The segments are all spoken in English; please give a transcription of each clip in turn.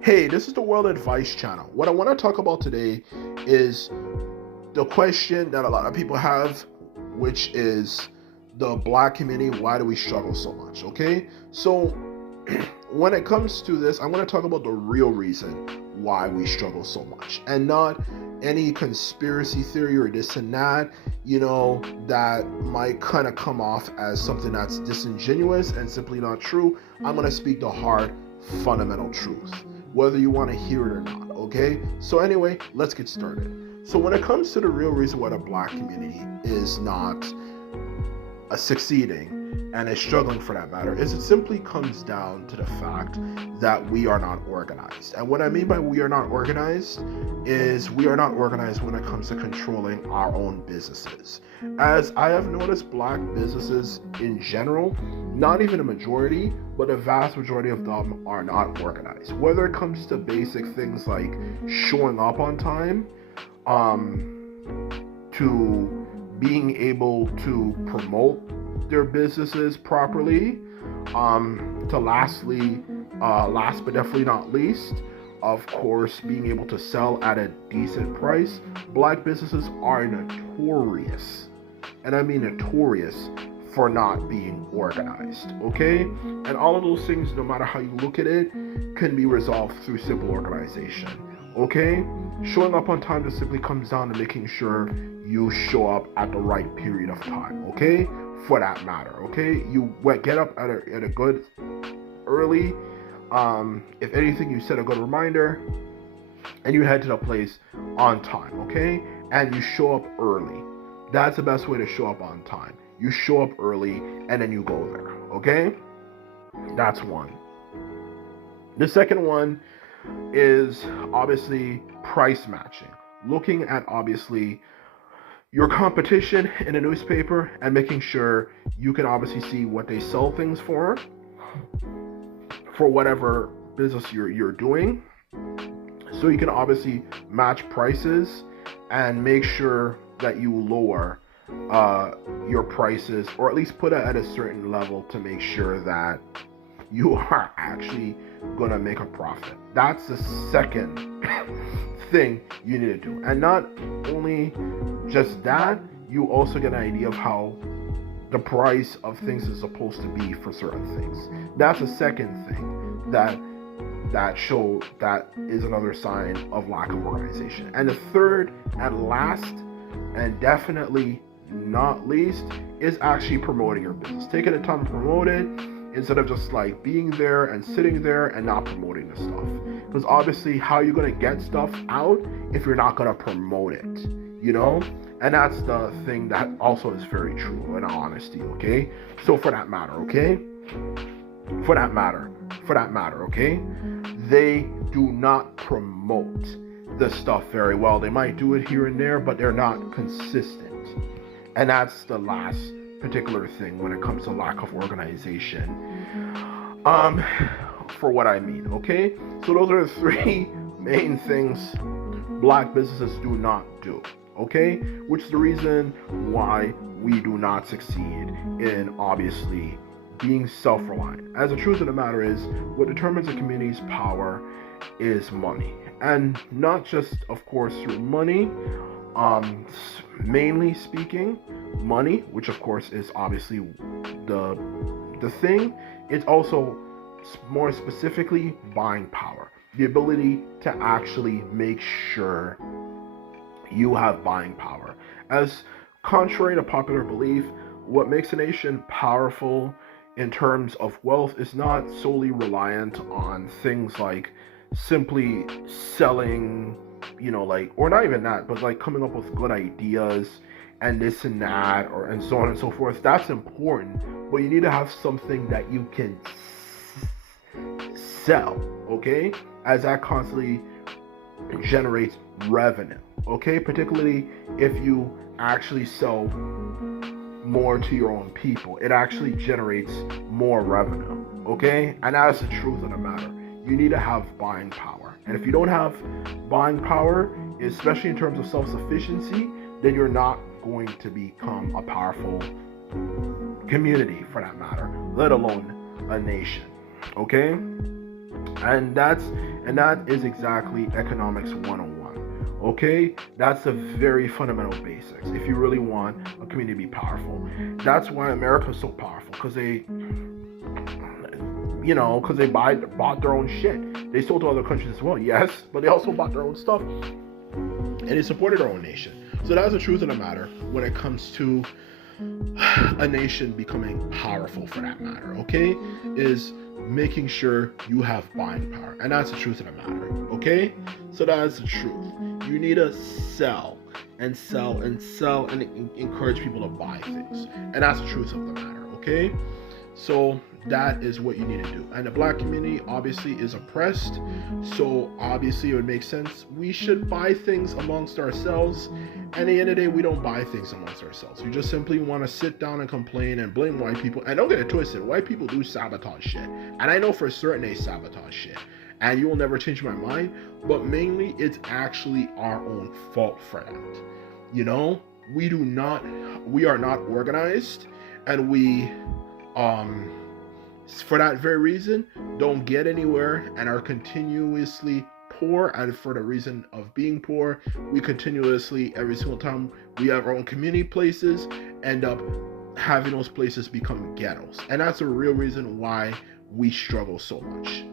Hey, this is the World Advice Channel. What I want to talk about today is the question that a lot of people have, which is the black community. Why do we struggle so much? Okay, so when it comes to this, I'm going to talk about the real reason why we struggle so much, and not any conspiracy theory or this and that, that might kind of come off as something that's disingenuous and simply not true. I'm going to speak the hard, fundamental truth, whether you want to hear it or not. Okay, so anyway, let's get started. So when it comes to the real reason why the black community is not succeeding and is struggling for that matter, is it simply comes down to the fact that we are not organized. And what I mean by we are not organized is we are not organized when it comes to controlling our own businesses. As I have noticed, black businesses in general, not even a majority, but a vast majority of them are not organized. Whether it comes to basic things like showing up on time, to being able to promote their businesses properly, to last but definitely not least, of course, being able to sell at a decent price. Black businesses are notorious, and I mean notorious, for not being organized, okay? And all of those things, no matter how you look at it, can be resolved through simple organization, okay? Showing up on time just simply comes down to making sure you show up at the right period of time, okay? For that matter, okay? You get up at a good early. If anything, you set a good reminder, and you head to the place on time, okay? And you show up early. That's the best way to show up on time. You show up early and then you go there, okay? That's one. The second one is obviously price matching. Looking at obviously your competition in a newspaper and making sure you can obviously see what they sell things for whatever business you're doing. So you can obviously match prices and make sure that you lower your prices, or at least put it at a certain level to make sure that you are actually gonna make a profit. That's the second thing you need to do. And not only just that, you also get an idea of how the price of things is supposed to be for certain things. That's the second thing that is another sign of lack of organization. And the third and last, and definitely not least, is actually promoting your business. Taking the time to promote it instead of just like being there and sitting there and not promoting the stuff. Because obviously, how are you going to get stuff out if you're not going to promote it? And that's the thing that also is very true in all honesty, okay? So for that matter, okay? Okay? They do not promote the stuff very well. They might do it here and there, but they're not consistent. And that's the last particular thing when it comes to lack of organization. For what I mean, okay? So those are the three main things black businesses do not do, okay? Which is the reason why we do not succeed in obviously being self-reliant. As the truth of the matter is, what determines a community's power is money. And not just, of course, through money, mainly speaking, money, which of course is obviously the thing. It's also more specifically buying power, the ability to actually make sure you have buying power. As contrary to popular belief, what makes a nation powerful in terms of wealth is not solely reliant on things like simply selling, or not even that, but like coming up with good ideas and this and that, and so on and so forth. That's important, but you need to have something that you can sell, okay? As that constantly generates revenue, okay? Particularly if you actually sell more to your own people, it actually generates more revenue, okay? And that's the truth of the matter. You need to have buying power. And if you don't have buying power, especially in terms of self-sufficiency, then you're not going to become a powerful community for that matter, let alone a nation, okay? And that is exactly economics 101. Okay, that's the very fundamental basics if you really want a community to be powerful. That's why America is so powerful, because they bought their own shit. They sold to other countries as well, yes, but they also bought their own stuff, and they supported their own nation. So that's the truth of the matter when it comes to a nation becoming powerful, for that matter. Okay, is making sure you have buying power, and that's the truth of the matter. Okay, so that's the truth. You need to sell and sell and sell and encourage people to buy things, and that's the truth of the matter. Okay, so that is what you need to do. And the black community obviously is oppressed, so obviously it would make sense we should buy things amongst ourselves. And at the end of the day, we don't buy things amongst ourselves. We just simply want to sit down and complain and blame white people. And don't get it twisted, white people do sabotage shit, and I know for certain they sabotage shit, and you will never change my mind. But mainly it's actually our own fault for that. You know, we are not organized, and we for that very reason don't get anywhere and are continuously poor. And for the reason of being poor, we continuously, every single time we have our own community places, end up having those places become ghettos. And that's a real reason why we struggle so much.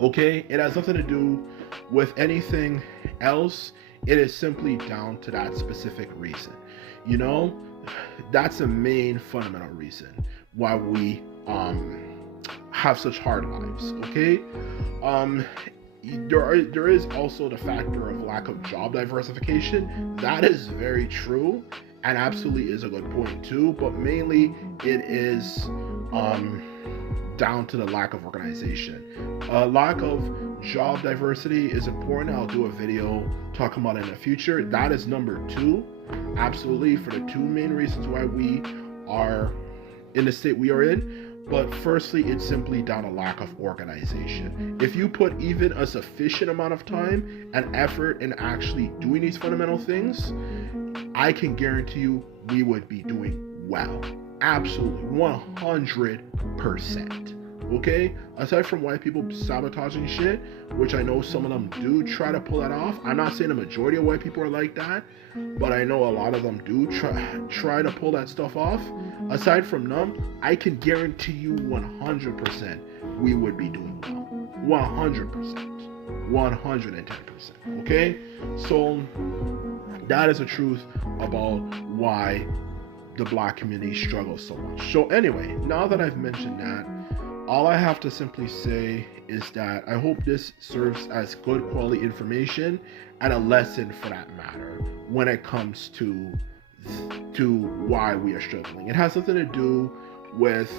Okay, it has nothing to do with anything else. It is simply down to that specific reason. You know, that's the main fundamental reason why we have such hard lives. Okay, there is also the factor of lack of job diversification. That is very true, and absolutely is a good point too. But mainly it is down to the lack of organization. Lack of job diversity is important. I'll do a video talking about it in the future. That is number 2, absolutely, for the 2 main reasons why we are in the state we are in. But firstly, it's simply down to lack of organization. If you put even a sufficient amount of time and effort in actually doing these fundamental things, I can guarantee you we would be doing well. Absolutely, 100%. Okay, aside from white people sabotaging shit, which I know some of them do try to pull that off. I'm not saying the majority of white people are like that, but I know a lot of them do try to pull that stuff off. Aside from them, I can guarantee you 100% we would be doing well. 100%. 110%. Okay, so that is the truth about why the black community struggles so much. So anyway, now that I've mentioned that, all I have to simply say is that I hope this serves as good quality information and a lesson, for that matter, when it comes to why we are struggling. It has nothing to do with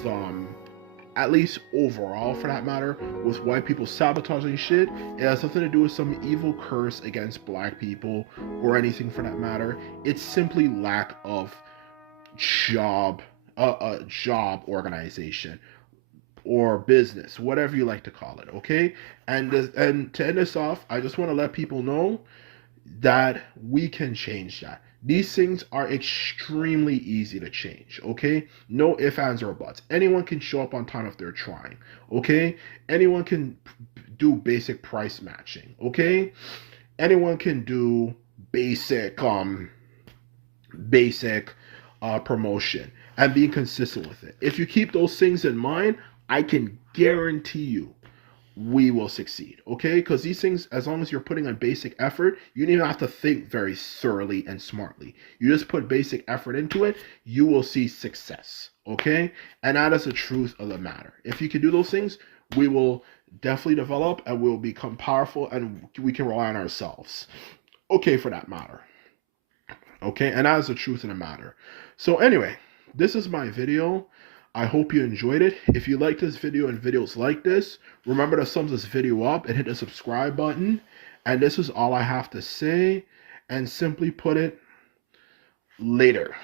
at least overall, for that matter, with white people sabotaging shit. It has nothing to do with some evil curse against black people or anything, for that matter. It's simply lack of job organization or business, whatever you like to call it. Okay, and to end this off, I just want to let people know that we can change that. These things are extremely easy to change. Okay, no ifs, ands, or buts. Anyone can show up on time if they're trying. Okay, anyone can do basic price matching. Okay, anyone can do basic promotion and being consistent with it. If you keep those things in mind, I can guarantee you we will succeed. Okay, because these things, as long as you're putting on basic effort, you don't even have to think very thoroughly and smartly. You just put basic effort into it, you will see success. Okay, and that is the truth of the matter. If you can do those things, we will definitely develop and we'll become powerful, and we can rely on ourselves. Okay, for that matter. Okay, and that is the truth of the matter. So anyway, this is my video. I hope you enjoyed it. If you like this video and videos like this, remember to thumbs this video up and hit the subscribe button. And this is all I have to say. And simply put it, later.